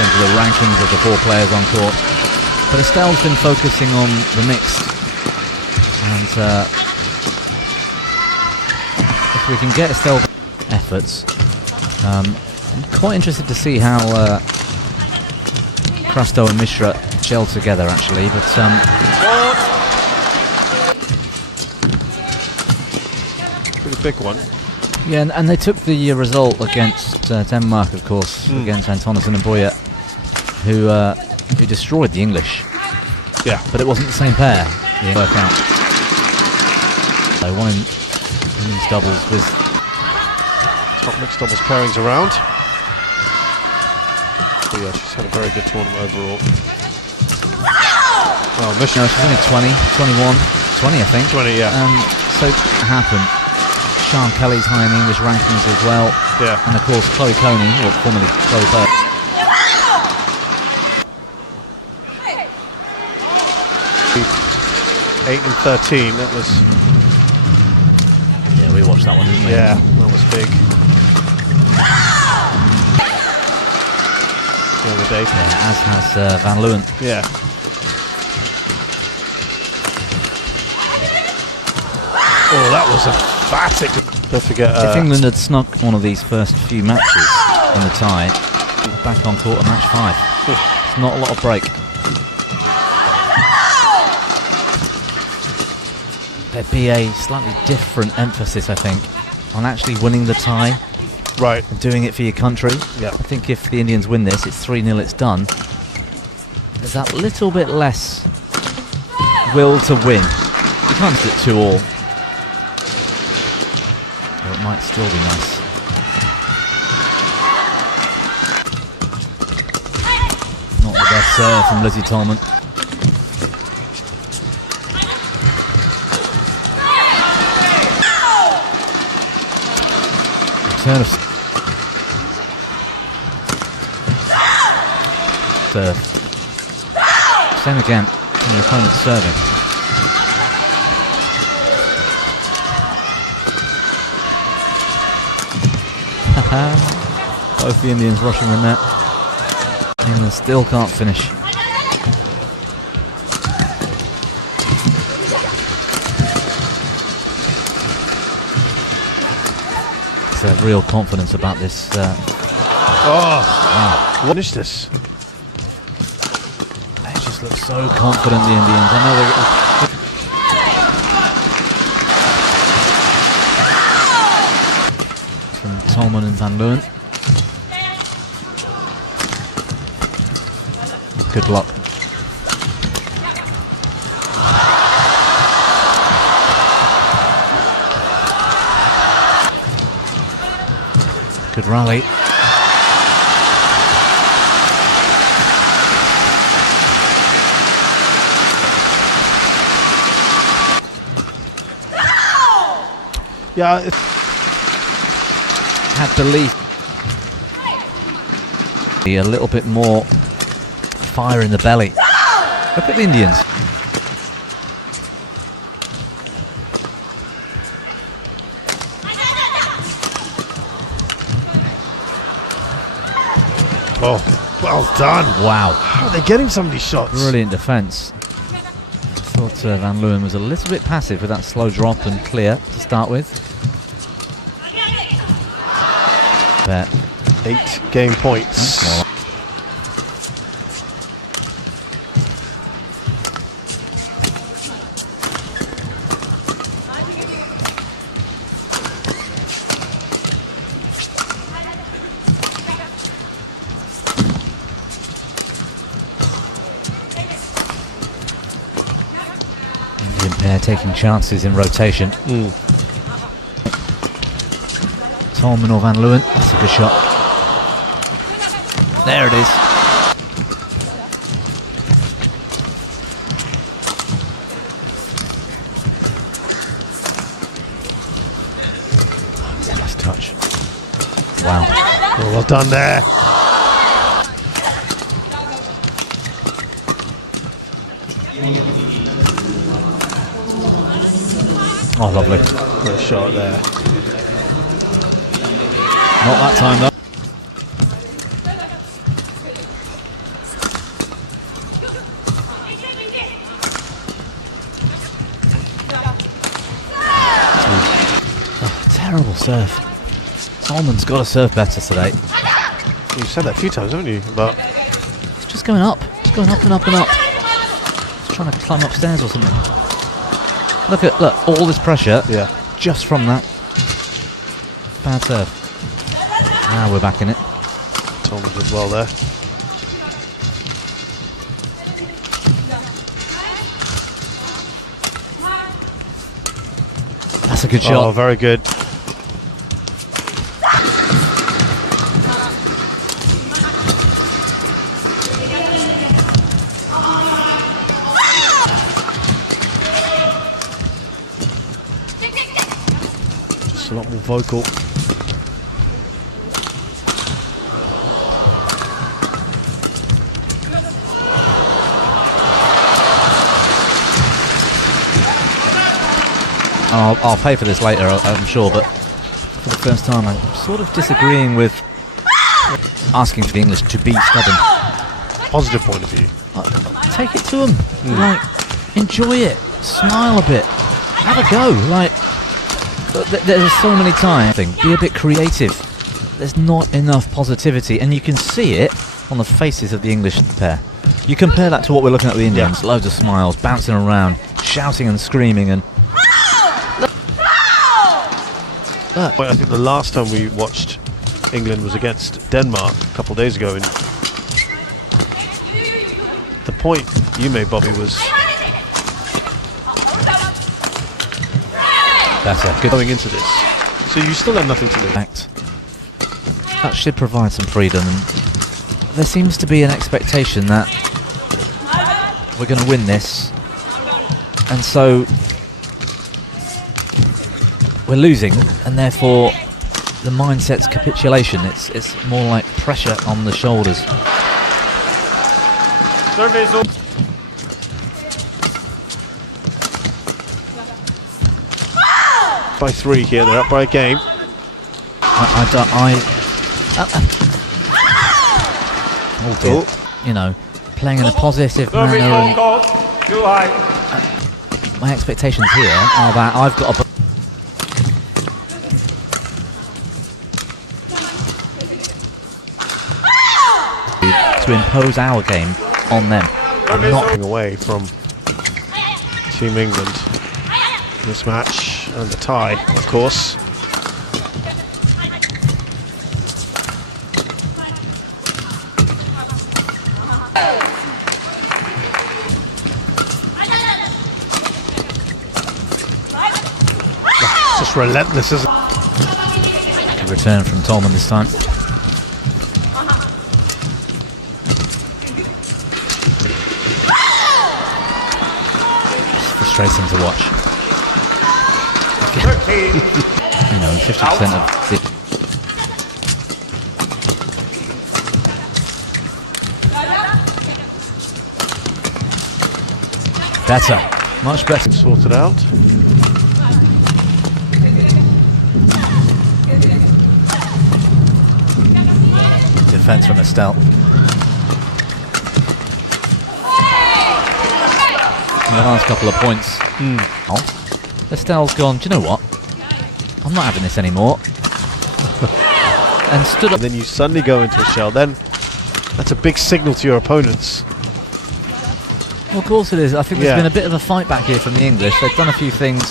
terms of the rankings of the 4 players on court. But Estelle's been focusing on the mixed, and if we can get Estelle efforts, I'm quite interested to see how Crasto and Mishra gel together actually, but pretty big one. yeah, and they took the result against Denmark, of course, against Antonsen and Boyer, who destroyed the English. Yeah, but it wasn't the same pair. Yeah, work out. They won in women's doubles with top mixed doubles pairings around. So yeah, she's had a very good tournament overall. Oh, Mishra. No, she's only 20, 21, 20 I think. 20, yeah. So it happened. Sian Kelly's high in the English rankings as well. Yeah. And of course Chloe Coney, or formerly Chloe Bird. 8 and 13, that was... Yeah, we watched that one, didn't we? Yeah, that was big. The other day. Yeah, as has Van Leeuwen. Yeah. Oh, that was emphatic. Don't forget... if England had snuck one of these first few matches in the tie, back on court at match 5. It's not a lot of break. There'd be a slightly different emphasis, I think, on actually winning the tie. Right. And doing it for your country. Yeah. I think if the Indians win this, it's 3-0, it's done. There's that little bit less will to win. You can't do it 2-all. Or it might still be nice. Not the best serve from Lizzie Tolman. Return of serve. Same again when your opponent's serving. Both the Indians rushing the net. England still can't finish. There's real confidence about this. Wow. What is this? They just look so confident, the Indians. I know they're... From Tolman and Van Leeuwen. Good luck. Good rally. Yeah, had belief. Be a little bit more fire in the belly. Look at the Indians. oh, well done. Wow. How are they getting some of these shots? Brilliant defence. I thought Van Leeuwen was a little bit passive with that slow drop and clear to start with. But 8 game points. Indian pair taking chances in rotation. Tolman or Van Leeuwen, that's a good shot. There it is. Nice touch. Wow. Oh, well done there. Oh, lovely. Great shot there. Not that time though. Terrible serve. Tolman's got to serve better today. You've said that a few times, haven't you? But It's just going up. It's going up and up and up. It's trying to climb upstairs or something. Look, all this pressure. yeah, Just from that. Bad serve. Now we're back in it. Tolman did well there. That's a good Oh, shot. very good. It's a lot more vocal. I'll pay for this later, I'm sure, but for the first time I'm sort of disagreeing with asking for the English to be stubborn. Positive point of view. Take it to them. Like, enjoy it. Smile a bit. Have a go. Like, there's so many times. Be a bit creative. There's not enough positivity, and you can see it on the faces of the English pair. You compare that to what we're looking at with the Indians. Loads of smiles, bouncing around, shouting and screaming, and I think the last time we watched England was against Denmark a couple of days ago, and the point you made, Bobby, was better. Good. going into this. So you still have nothing to lose. Fact. That should provide some freedom, and there seems to be an expectation that we're going to win this, and so we're losing, and therefore the mindset's capitulation. It's more like pressure on the shoulders. Service. By 3 here, they're up by a game. You know, playing in a positive manner. And Too high. my expectations here are that I've got a to impose our game on them. I'm not away from Team England this match, and the tie, of course. Just relentless, isn't it? Good return from Tolman this time. It's frustrating to watch. 13. You know, 50% of the better, much better. Sorted out. Defense from Estelle. In the last couple of points, Estelle's gone, do you know what? I'm not having this anymore. And stood up. And then you suddenly go into a shell, then that's a big signal to your opponents. Well, of course it is. I think there's been a bit of a fight back here from the English. They've done a few things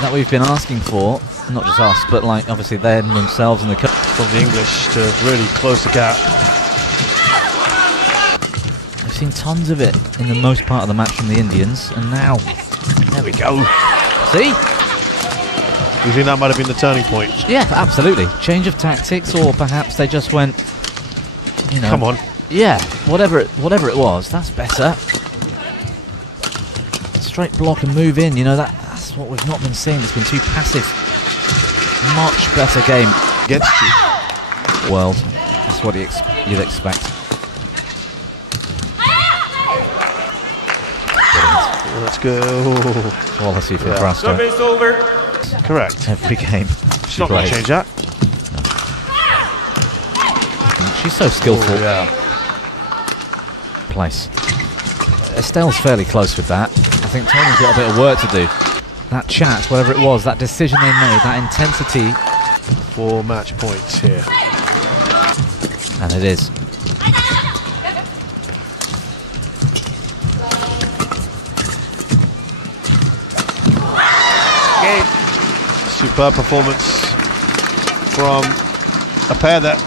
that we've been asking for. Not just us, but like obviously them themselves and the From the English to really close the gap. We've seen tons of it in the most part of the match from the Indians, and now there we go. See? You think that might have been the turning point? Yeah, absolutely. Change of tactics, or perhaps they just went, you know. Come on. Yeah, whatever it was, that's better. Straight block and move in. You know that's what we've not been seeing. It's been too passive. Much better game Against you. world. That's what you'd expect. Let's go. Quality for Yeah. Crasto. Service over. Correct. Every game. She's not going to change that. She's so skillful. Yeah. Place. Estelle's fairly close with that. I think Tolman's got a bit of work to do. that chat, whatever it was, that decision they made, that intensity. 4 match points here. And it is. Superb performance from a pair that